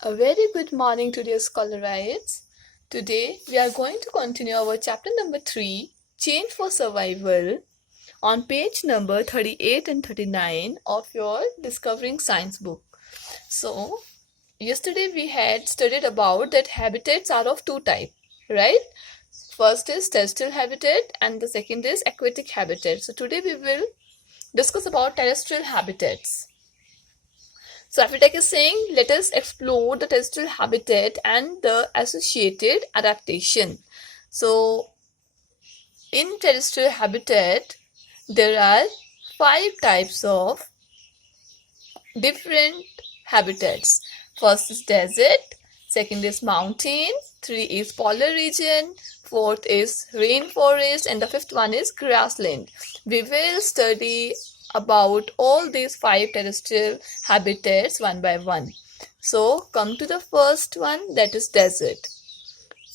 A very good morning to dear scholarites. Today we are going to continue our chapter number 3, Change for Survival, on page number 38 and 39 of your Discovering Science book. So, yesterday we had studied about that habitats are of two types, right? First is terrestrial habitat and the second is aquatic habitat. So, today we will discuss about terrestrial habitats. So Aphitech is saying, let us explore the terrestrial habitat and the associated adaptation. So in terrestrial habitat, there are 5 types of different habitats. First is desert, second is mountain, 3 is polar region, fourth is rainforest, and the fifth one is grassland. We will study about all these 5 terrestrial habitats one by one. So come to the first one, that is desert.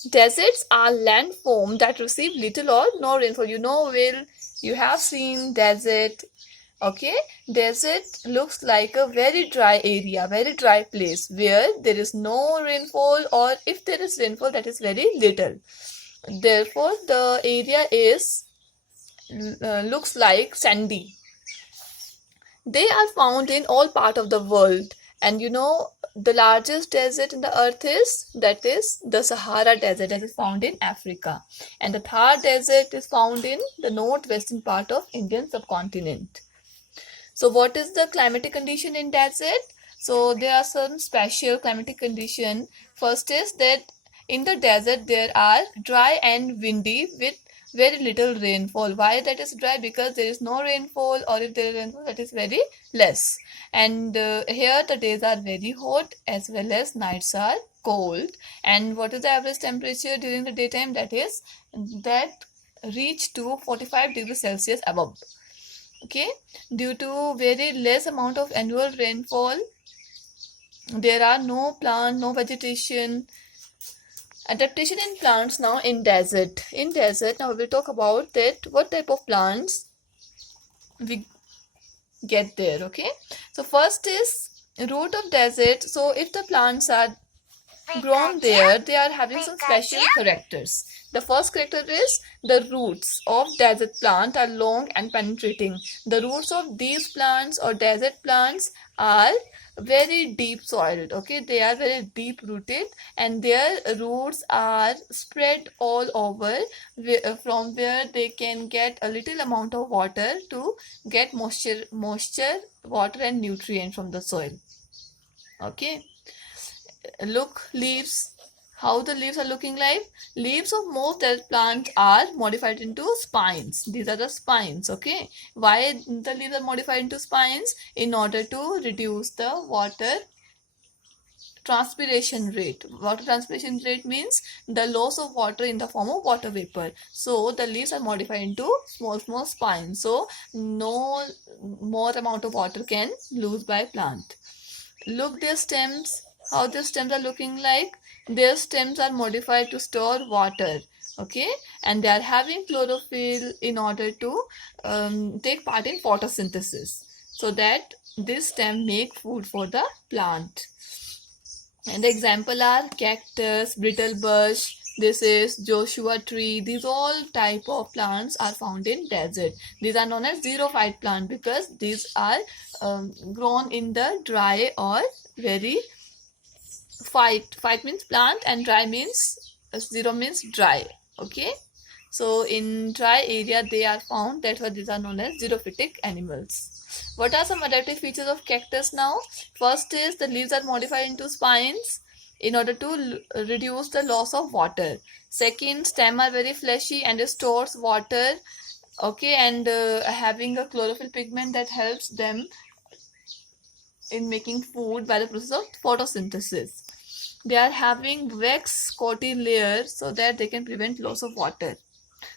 Deserts are landforms that receive little or no rainfall. You have seen desert. Okay, desert looks like a very dry area, very dry place where there is no rainfall, or if there is rainfall, that is very little. Therefore, the area is looks like sandy. They are found in all part of the world, and the largest desert in the earth is the Sahara Desert, that is found in Africa, and the Thar Desert is found in the northwestern part of Indian subcontinent. So what is the climatic condition in desert? So there are some special climatic condition. First is that in the desert there are dry and windy with very little rainfall. Why that is dry? Because there is no rainfall, or if there is rainfall, that is very less. And here the days are very hot as well as nights are cold. And what is the average temperature during the daytime? That reach to 45 degrees Celsius above. Okay, due to very less amount of annual rainfall, there are no plant, no vegetation. Adaptation in plants now in desert. In desert, now we will talk about that what type of plants we get there. Okay, so first is root of desert. So if the plants are grown there, they are having some special characters. The first character is the roots of desert plant are long and penetrating. The roots of these plants or desert plants are very deep soiled. Okay, they are very deep rooted, and their roots are spread all over, from where they can get a little amount of water to get moisture, water and nutrient from the soil. Okay, look, leaves, how the leaves are looking like. Leaves of most desert plants are modified into spines. These are the spines. Okay, why the leaves are modified into spines? In order to reduce the water transpiration rate. Water transpiration rate means the loss of water in the form of water vapor. So the leaves are modified into small spines, so no more amount of water can lose by plant. Look, their stems, how their stems are looking like. Their stems are modified to store water. Okay, and they are having chlorophyll in order to take part in photosynthesis, so that this stem make food for the plant. And the example are cactus, brittle bush, this is Joshua tree. These all type of plants are found in desert. These are known as xerophyte plant because these are grown in the dry or very phyte means plant, and dry means zero means dry. Okay, so in dry area they are found. That's why these are known as xerophytic animals. What are some adaptive features of cactus now? First is the leaves are modified into spines in order to reduce the loss of water. Second, stem are very fleshy and stores water. Okay, and having a chlorophyll pigment that helps them in making food by the process of photosynthesis. They are having wax coating layers so that they can prevent loss of water.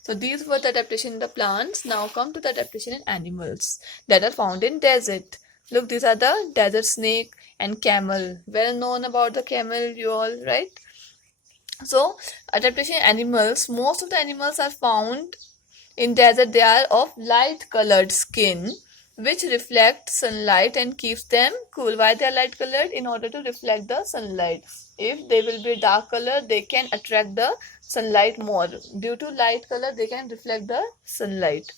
So these were the adaptation in the plants. Now come to the adaptation in animals that are found in desert. Look, these are the desert snake and camel. Well known about the camel, you all, right? So adaptation in animals, most of the animals are found in desert. They are of light colored skin. which reflect sunlight and keeps them cool. Why they are light colored? In order to reflect the sunlight. If they will be dark color, they can attract the sunlight more. Due to light color, they can reflect the sunlight.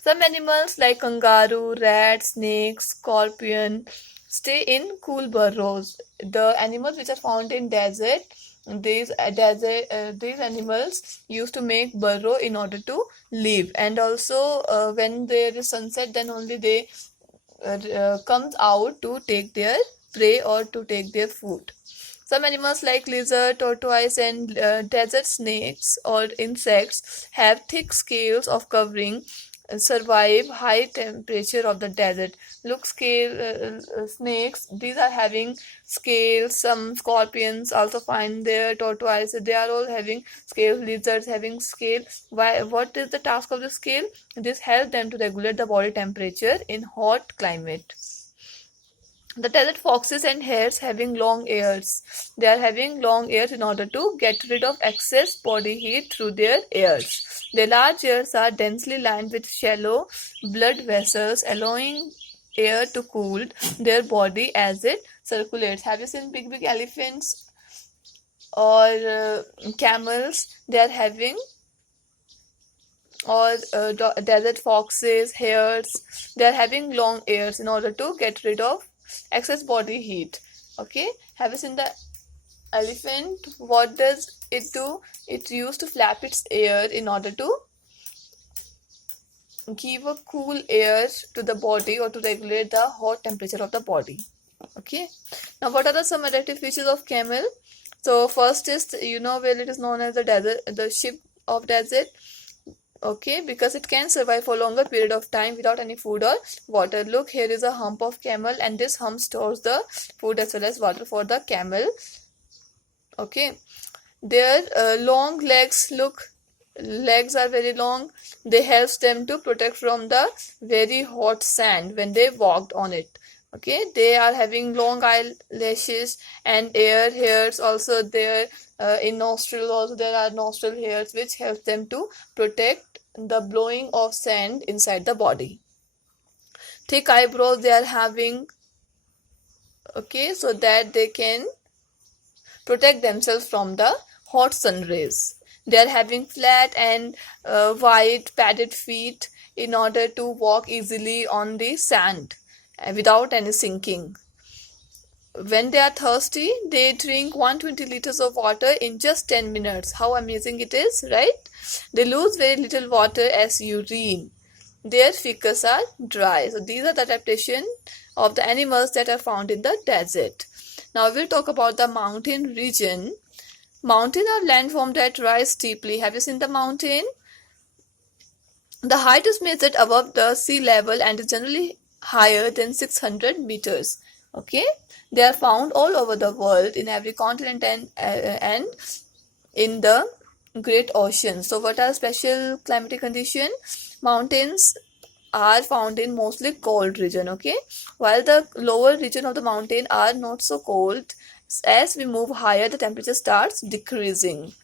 Some animals like kangaroo, rat, snakes, scorpion stay in cool burrows. The animals which are found in desert, these animals used to make burrow in order to live. And also when there is sunset, then only they comes out to take their prey or to take their food. Some animals like lizard, tortoise, and desert snakes or insects have thick scales of covering survive high temperature of the desert. Look, snakes, these are having scales. Some scorpions also find their tortoise, they are all having scales. Lizards having scale. Why? What is the task of the scale? This helps them to regulate the body temperature in hot climate. The desert foxes and hares having long ears. They are having long ears in order to get rid of excess body heat through their ears. Their large ears are densely lined with shallow blood vessels, allowing air to cool their body as it circulates. Have you seen big elephants or camels? They are having, or desert foxes, hares, they are having long ears in order to get rid of excess body heat. Okay, have you seen the elephant? What does it do? It used to flap its ear in order to give a cool air to the body or to regulate the hot temperature of the body. Okay, now what are some adaptive features of camel? So first is, you know, where it is known as the desert, the ship of desert. Okay, because it can survive for a longer period of time without any food or water. Look, here is a hump of camel, and this hump stores the food as well as water for the camel. Okay, their long legs, look, legs are very long. They helps them to protect from the very hot sand when they walked on it. Okay, they are having long eyelashes and ear hairs also there. In nostrils also there are nostril hairs which help them to protect the blowing of sand inside the body. Thick eyebrows they are having, okay, so that they can protect themselves from the hot sun rays. They are having flat and wide padded feet in order to walk easily on the sand without any sinking. When they are thirsty, they drink 120 liters of water in just 10 minutes. How amazing it is, right? They lose very little water as urine. Their fecus are dry. So these are the adaptation of the animals that are found in the desert. Now we'll talk about the mountain region. Mountain are landforms that rise steeply. Have you seen the mountain? The height is measured above the sea level and is generally higher than 600 meters. Okay, they are found all over the world, in every continent and in the great ocean. So what are special climatic conditions? Mountains are found in mostly cold region. Okay, while the lower region of the mountain are not so cold. As we move higher, the temperature starts decreasing.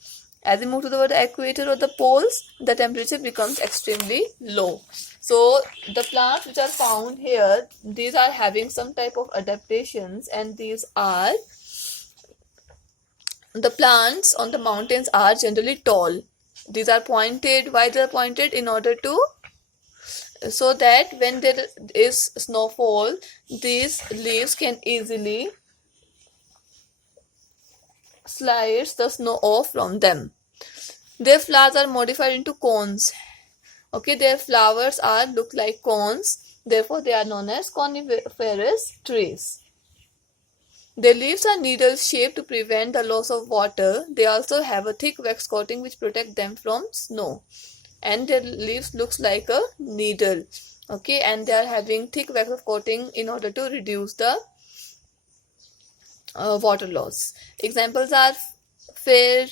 As we move to the equator or the poles, the temperature becomes extremely low. So the plants which are found here, these are having some type of adaptations, and these are, the plants on the mountains are generally tall. These are pointed. Why they are pointed? In order to, so that when there is snowfall, these leaves can easily slides the snow off from them. Their flowers are modified into cones. Okay, their flowers are look like cones. Therefore, they are known as coniferous trees. Their leaves are needle-shaped to prevent the loss of water. They also have a thick wax coating which protects them from snow. And their leaves looks like a needle. Okay, and they are having thick wax coating in order to reduce the water loss. Examples are fir,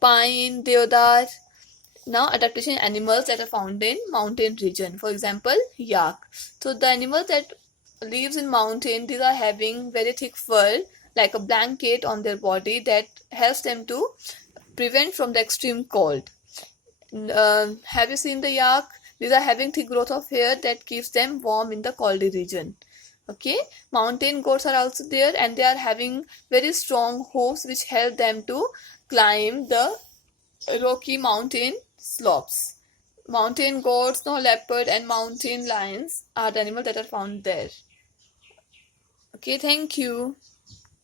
pine, deodar. Now adaptation animals that are found in mountain region. For example, yak. So the animals that lives in mountain, these are having very thick fur like a blanket on their body that helps them to prevent from the extreme cold. Have you seen the yak? These are having thick growth of hair that keeps them warm in the cold region. Okay, mountain goats are also there, and they are having very strong hooves which help them to climb the rocky mountain slopes. Mountain goats, snow leopard, and mountain lions are the animals that are found there. Okay, thank you.